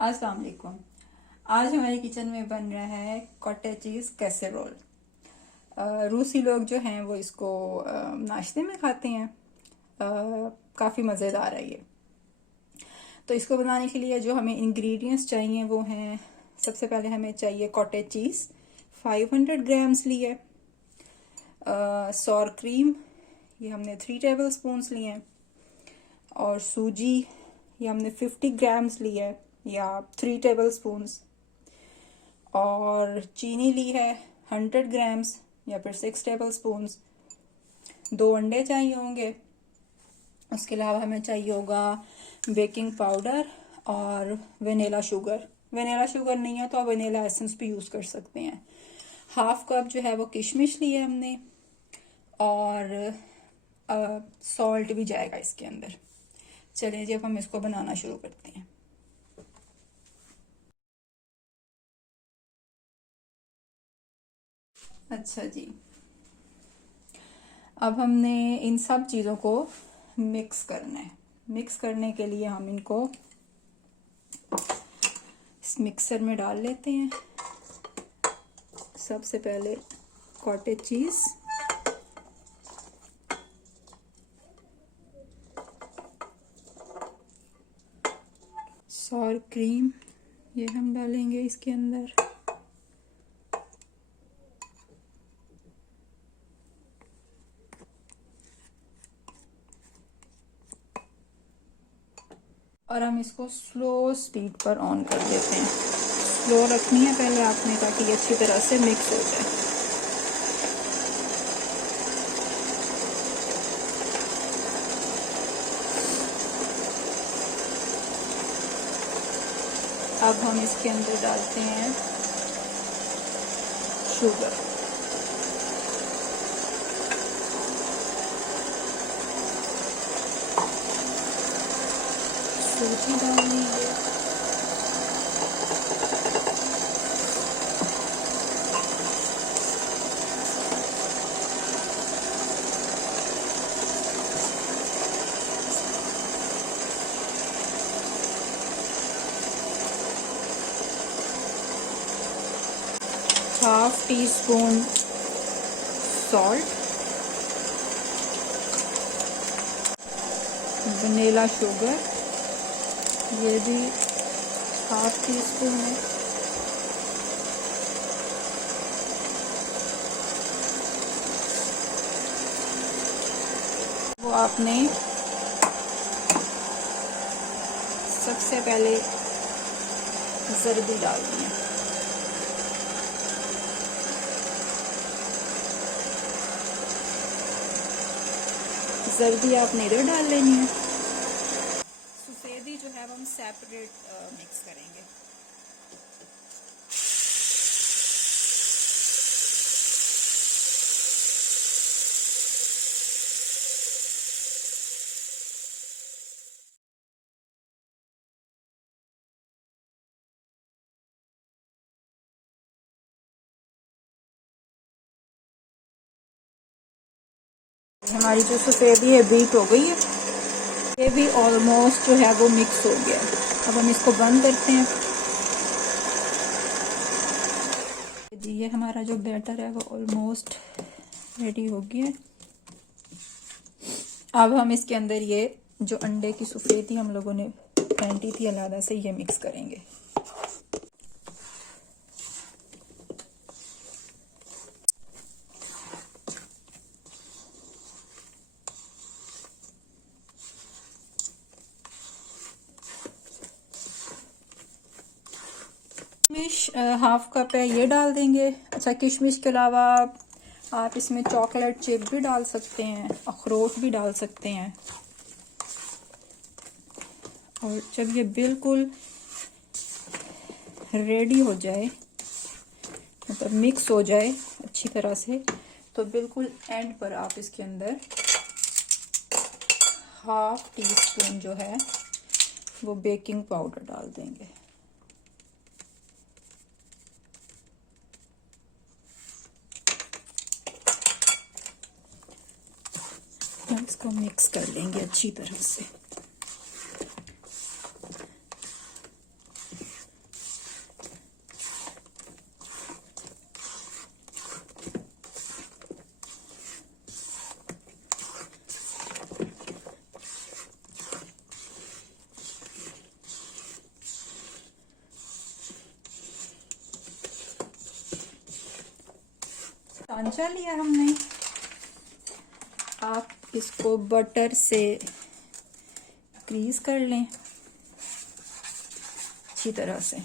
अस्सलाम वालेकुम। आज हमारे किचन में बन रहा है कॉटेज चीज़ कैसेरोल। रूसी लोग जो हैं वो इसको नाश्ते में खाते हैं। काफ़ी मज़ेदार है ये। तो इसको बनाने के लिए जो हमें इंग्रेडिएंट्स चाहिए वो हैं, सबसे पहले हमें चाहिए कॉटेज चीज़ 500 ग्राम्स ली है। सॉर क्रीम ये हमने 3 टेबल स्पून्स लिए हैं। और सूजी ये हमने 50 ग्राम्स ली है या 3 टेबल स्पून्स। और चीनी ली है 100 ग्राम्स या फिर 6 टेबल स्पून्स। 2 अंडे चाहिए होंगे। उसके अलावा हमें चाहिए होगा बेकिंग पाउडर और वनीला शुगर। वनीला शुगर नहीं है तो आप वनीला एसेंस भी यूज़ कर सकते हैं। हाफ कप जो है वो किशमिश ली है हमने। और सॉल्ट भी जाएगा इसके अंदर। चलिए जी, अब हम इसको बनाना शुरू करते हैं। अच्छा जी, अब हमने इन सब चीज़ों को मिक्स करना है। मिक्स करने के लिए हम इनको इस मिक्सर में डाल लेते हैं। सबसे पहले कॉटेज चीज़, सॉर क्रीम ये हम डालेंगे इसके अंदर। और हम इसको स्लो स्पीड पर ऑन कर देते हैं। स्लो रखनी है पहले आपने, ताकि ये अच्छी तरह से मिक्स हो जाए। अब हम इसके अंदर डालते हैं शुगर। सूजी डाल दीजिए। Half tea spoon salt, vanilla sugar ये भी हाफ टी स्पून है। वो आपने सबसे पहले जर्दी डालनी है। जर्दी आपने इधर डाल लेनी है। सफेदी जो है वो हम सेपरेट मिक्स करेंगे। हमारी जो सफेदी है बीट हो गई है। ये भी ऑलमोस्ट जो है वो मिक्स हो गया। अब हम इसको बंद करते हैं। जी, ये हमारा जो बैटर है वो ऑलमोस्ट रेडी हो गया। अब हम इसके अंदर ये जो अंडे की सफेदी हम लोगों ने फेंटी थी अलग से, ये मिक्स करेंगे। किशमिश हाफ कप है, ये डाल देंगे। अच्छा, किशमिश के अलावा आप इसमें चॉकलेट चिप भी डाल सकते हैं, अखरोट भी डाल सकते हैं। और जब ये बिल्कुल रेडी हो जाए, मतलब मिक्स हो जाए अच्छी तरह से, तो बिल्कुल एंड पर आप इसके अंदर हाफ टी स्पून जो है वो बेकिंग पाउडर डाल देंगे। इसको मिक्स कर लेंगे अच्छी तरह से। सांचा लिया हमने। आप इसको बटर से ग्रीस कर लें अच्छी तरह से।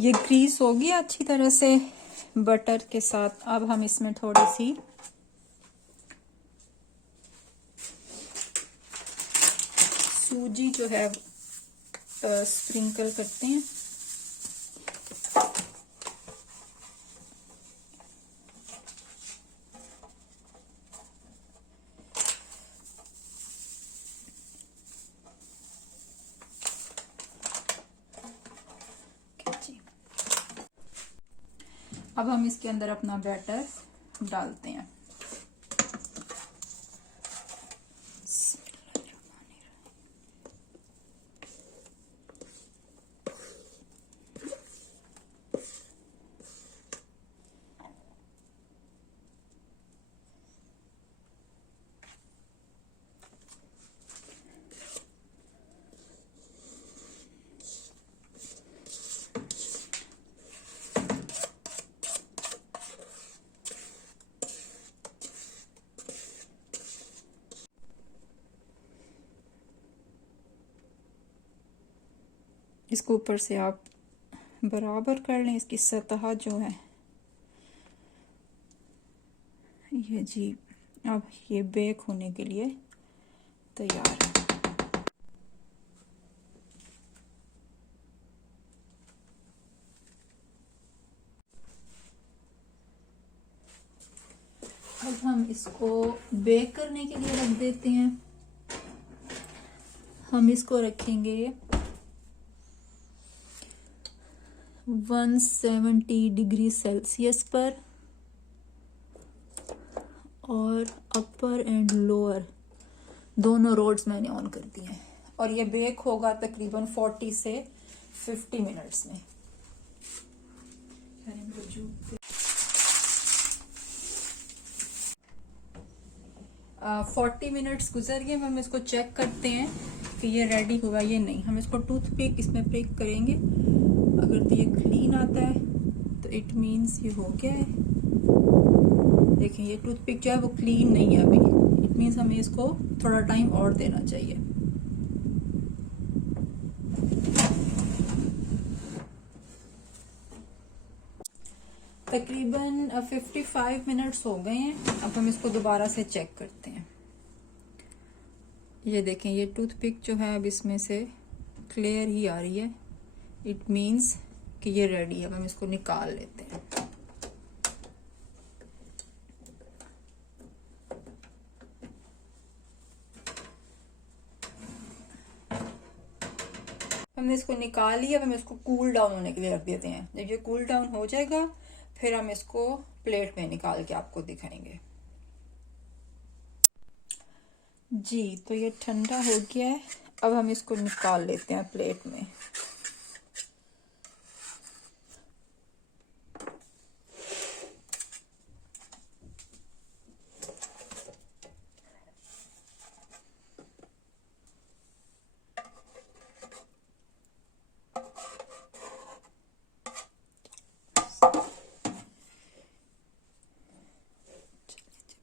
ये ग्रीस हो गया अच्छी तरह से बटर के साथ। अब हम इसमें थोड़ी सी सूजी जो है स्प्रिंकल करते हैं। अब हम इसके अंदर अपना बैटर डालते हैं। इसको ऊपर से आप बराबर कर लें, इसकी सतह जो है ये जी। अब ये बेक होने के लिए तैयार है। अब हम इसको बेक करने के लिए रख देते हैं। हम इसको रखेंगे 170 डिग्री सेल्सियस पर और अपर एंड लोअर दोनों रोड्स मैंने ऑन कर दिए हैं। और ये बेक होगा तकरीबन 40 से 50 मिनट्स में। 40 मिनट्स गुजर गए। हम इसको चेक करते हैं कि ये रेडी हुआ ये नहीं। हम इसको टूथपिक इसमें प्रिक करेंगे। अगर तो ये क्लीन आता है तो इट मीन्स ये हो गया है। देखें ये टूथपिक जो है वो क्लीन नहीं है अभी। इट मीन्स हमें इसको थोड़ा टाइम और देना चाहिए। तकरीबन 55 मिनट्स हो गए हैं। अब हम इसको दोबारा से चेक करते हैं। ये देखें ये टूथपिक जो है अब इसमें से क्लियर ही आ रही है। इट मीन्स कि ये रेडी है। अब हम इसको निकाल लेते हैं। हमने इसको निकाल लिया। अब हम इसको कूल डाउन होने के लिए रख देते हैं। जब ये कूल डाउन हो जाएगा फिर हम इसको प्लेट में निकाल के आपको दिखाएंगे। जी तो ये ठंडा हो गया है। अब हम इसको निकाल लेते हैं प्लेट में।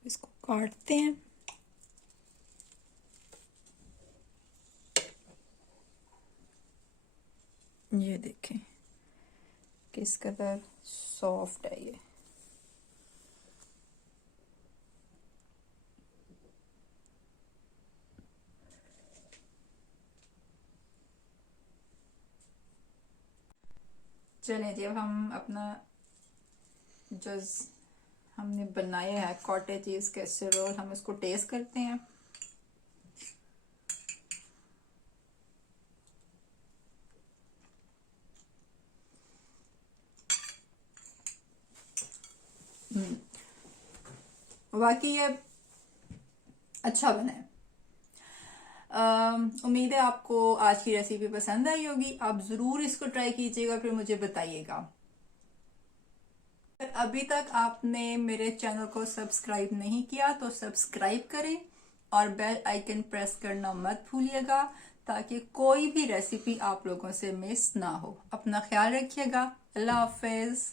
इसको काटते हैं। ये देखें किस कदर सॉफ्ट है ये। चलें जी अब हम अपना जो हमने बनाया है कॉटेज चीज कैसरोल हम इसको टेस्ट करते हैं। बाकी ये अच्छा बना है। उम्मीद है आपको आज की रेसिपी पसंद आई होगी। आप ज़रूर इसको ट्राई कीजिएगा, फिर मुझे बताइएगा। अभी तक आपने मेरे चैनल को सब्सक्राइब नहीं किया तो सब्सक्राइब करें और बेल आइकन प्रेस करना मत भूलिएगा, ताकि कोई भी रेसिपी आप लोगों से मिस ना हो। अपना ख्याल रखिएगा। अल्लाह हाफिज।